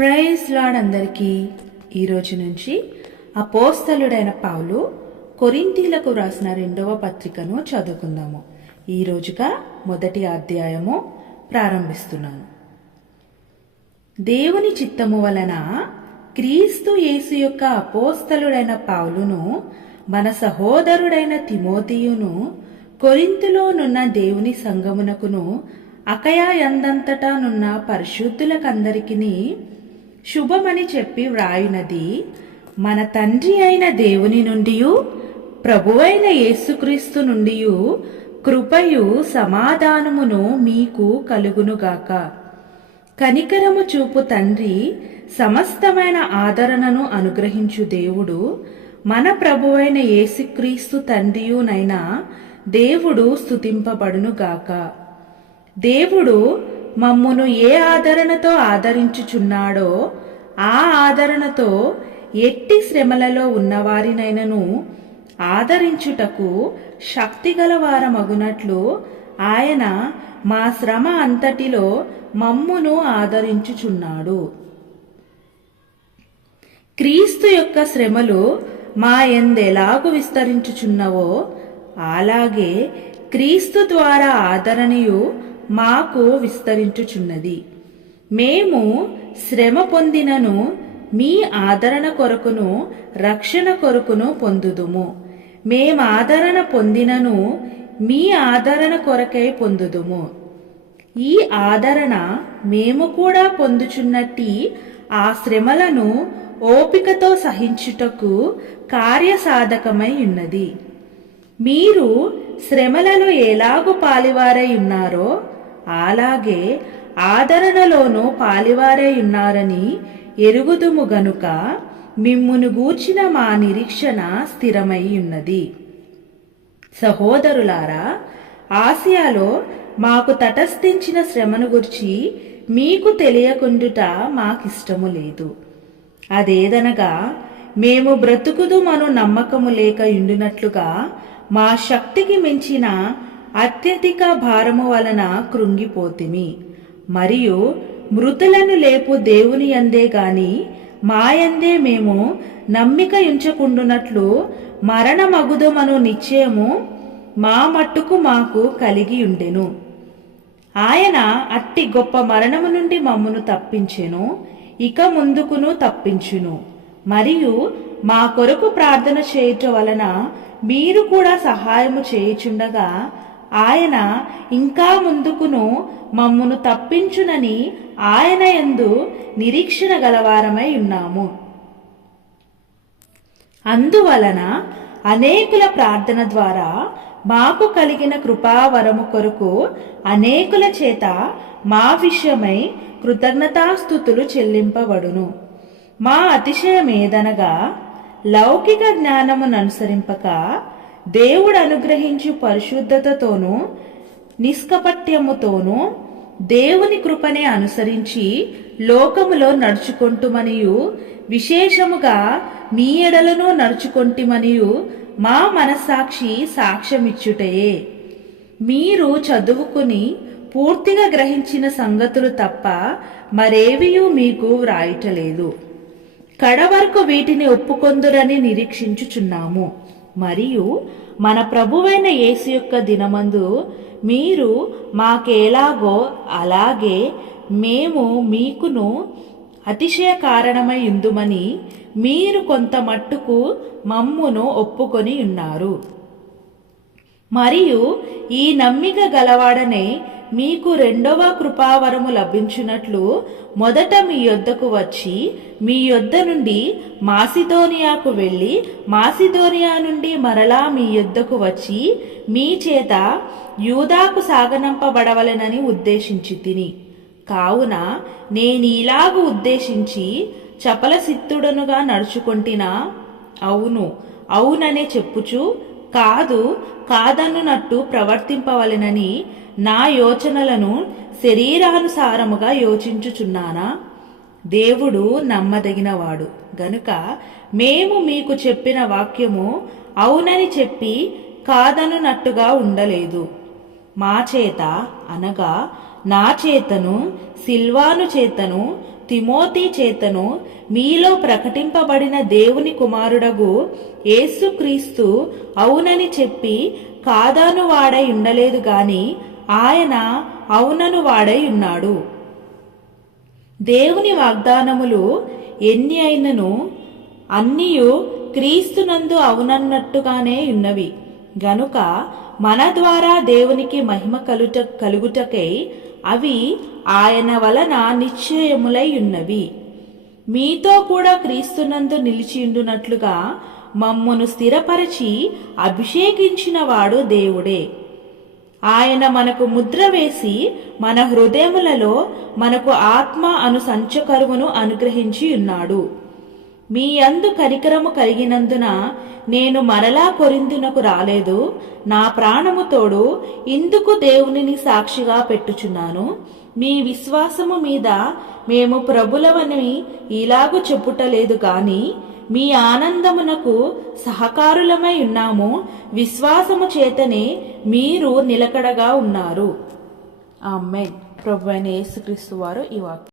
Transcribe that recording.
Praise lord అందరికీ. ఈరోజు నుంచి అపోస్తలుడైన పౌలు కొరింథీలకు రాసిన 2వ పత్రికను చదువుకుందాము. ఈ రోజుగా మొదటి అధ్యాయము ప్రారంభిస్తున్నాను. దేవుని చిత్తము వలన క్రీస్తు యేసు యొక్క అపోస్తలుడైన పౌలును, మన సహోదరుడైన తిమోతియును కొరింథులోనున్న దేవుని సంఘమునకును అకయ యందంతటా నున్న పరిశుద్ధులకందరికిని శుభమని చెప్పి వ్రాయునది, మన తండ్రి అయిన దేవుని నుండియు ప్రభువైన యేసుక్రీస్తు నుండియు కృపయు సమాధానమును మీకు కలుగునుగాక. కనికరము చూపు తండ్రి, సమస్తమైన ఆదరణను అనుగ్రహించు దేవుడు, మన ప్రభువైన యేసుక్రీస్తు తండ్రియునైన దేవుడు స్తుతింపబడునుగాక. దేవుడు మమ్మును ఏ ఆదరణతో ఆదరించుచున్నాడో ఆ ఆదరణతో ఎట్టి శ్రమలలో ఉన్నవారినైనను ఆదరించుటకు శక్తిగల వారమగునట్లు ఆయన మా శ్రమ అంతటిలో మమ్మును ఆదరించుచున్నాడు. క్రీస్తు యొక్క శ్రమలు మా యందెలాగు విస్తరించుచున్నవో అలాగే క్రీస్తు ద్వారా ఆదరణయు మాకు విస్తరించుచున్నది. మేము శ్రమ పొందినను మీ ఆదరణ కొరకును రక్షణ కొరకును పొందుదుము. మేమాదరణ పొందినను మీ ఆదరణ కొరకై పొందుదుము. ఈ ఆదరణ మేము కూడా పొందుచున్నట్టి ఆ శ్రమలను ఓపికతో సహించుటకు కార్యసాధకమై ఉన్నది. మీరు శ్రమలలో ఎలాగు పాలివారై ఉన్నారో అలాగే ఆదరణలోనూ పాలివారై ఉన్నారని ఎరుగుదుము గనుక మిమ్మును గూర్చిన మా నిరీక్షణ స్థిరమై ఉన్నది. సహోదరులారా, ఆసియాలో మాకు తటస్థించిన శ్రమను గురించి మీకు తెలియకుండుట మాకిష్టము లేదు. అదేదనగా, మేము బ్రతుకుదుమను నమ్మకము లేక ఉండునట్లుగా మా శక్తికి మించిన అత్యధిక భారము వలన కృంగిపోతిమి. మరియు మృతులను లేపు దేవుని యందే గాని మాయందే మేము నమ్మిక ఉంచకుండునట్లు మరణమగుదుమను నిశ్చయము మా మట్టుకు మాకు కలిగి ఉండెను. ఆయన అట్టి గొప్ప మరణము నుండి మమ్మును తప్పించెను, ఇక ముందుకును తప్పించును. మరియు మా కొరకు ప్రార్థన చేయుట వలన మీరు కూడా సహాయము చేయుచుండగా ఆయన ఇంకా ముందుకును మమ్మును తప్పించునని ఆయన యందు నిరీక్షణ గలవారమై ఉన్నాము. అందువలన అనేకుల ప్రార్థన ద్వారా మాకు కలిగిన కృపావరము కొరకు అనేకుల చేత మా విషయమై కృతజ్ఞతాస్తుతులు చెల్లింపబడును. మా అతిశయమేదనగా, లౌకిక జ్ఞానమును అనుసరింపక దేవుడు అనుగ్రహించు పరిశుద్ధతతోనూ నిష్కపట్యముతోనూ దేవుని కృపనే అనుసరించి లోకములో నడుచుకొంటుమనియు, విశేషముగా మీ ఎడలను నడుచుకొంటిమనియు మా మనస్సాక్షి సాక్ష్యమిచ్చుటయే. మీరు చదువుకుని పూర్తిగా గ్రహించిన సంగతులు తప్ప మరేవియూ మీకు వ్రాయటలేదు. కడవరకు వీటిని ఒప్పుకొందురని నిరీక్షించుచున్నాము. మరియు మన ప్రభువైన యేసు యొక్క దినమందు మీరు మాకేలాగో అలాగే మేము మీకును అతిశయ కారణమై ఉందుమని మీరు కొంత మట్టుకు మమ్మును ఒప్పుకొని ఉన్నారు. మరియు ఈ నమ్మిక గలవాడనే మీకు 2వ కృపావరము లభించునట్లు మొదట మీ యొద్దకు వచ్చి మీ యొద్ద నుండి మాసిదోనియాకు వెళ్ళి మాసిదోనియా నుండి మరలా మీ యొద్దకు వచ్చి మీ చేత యూదాకు సాగనంపబడవలెనని ఉద్దేశించి తిని. కావున నేనీలాగు ఉద్దేశించి చపల సిద్ధుడనుగా నడుచుకొంటినా? అవును అవుననే చెప్పుచు కాదు కాదన్నునట్టు ప్రవర్తింపవలెనని నా యోచనలను శరీరానుసారముగా యోచించుచున్నానా? దేవుడు నమ్మదగినవాడు గనుక మేము మీకు చెప్పిన వాక్యము అవునని చెప్పి కాదనునట్టుగా ఉండలేదు. మా చేత అనగా నా చేతను సిల్వాను చేతను తిమోతి చేతను మీలో ప్రకటింపబడిన దేవుని కుమారుడగు యేసుక్రీస్తు అవునని చెప్పి కాదను వాడై ఉండలేదు గాని ఆయన అవునను వాడై ఉన్నాడు. దేవుని వాగ్దానములు ఎన్ని అయినను అన్నియు క్రీస్తునందు అవునన్నట్టుగానే ఉన్నవి గనుక మన ద్వారా దేవునికి మహిమ కలుగుటకై అవి ఆయన వలన నిశ్చయములై ఉన్నవి. మీతో కూడా క్రీస్తునందు నిలిచియుండునట్లుగా మమ్మును స్థిరపరచి అభిషేకించిన వాడు దేవుడే. ఆయన మనకు ముద్ర వేసి మన హృదయములలో మనకు ఆత్మ అను సంచకరువును అనుగ్రహించి ఉన్నాడు. మీ యందు కనికరము కలిగినందున నేను మరలా కొరింథునకు రాలేదు. నా ప్రాణము తోడు ఇందుకు దేవునిని సాక్షిగా పెట్టుచున్నాను. మీ విశ్వాసము మీద మేము ప్రభులవని ఇలాగు చెప్పుటలేదు గాని మీ ఆనందమునకు సహకారులమై ఉన్నాము. విశ్వాసము చేతనే మీరు నిలకడగా ఉన్నారు. ఆమేన్. ప్రభువైన యేసుక్రీస్తు వారు ఈ వాక్యం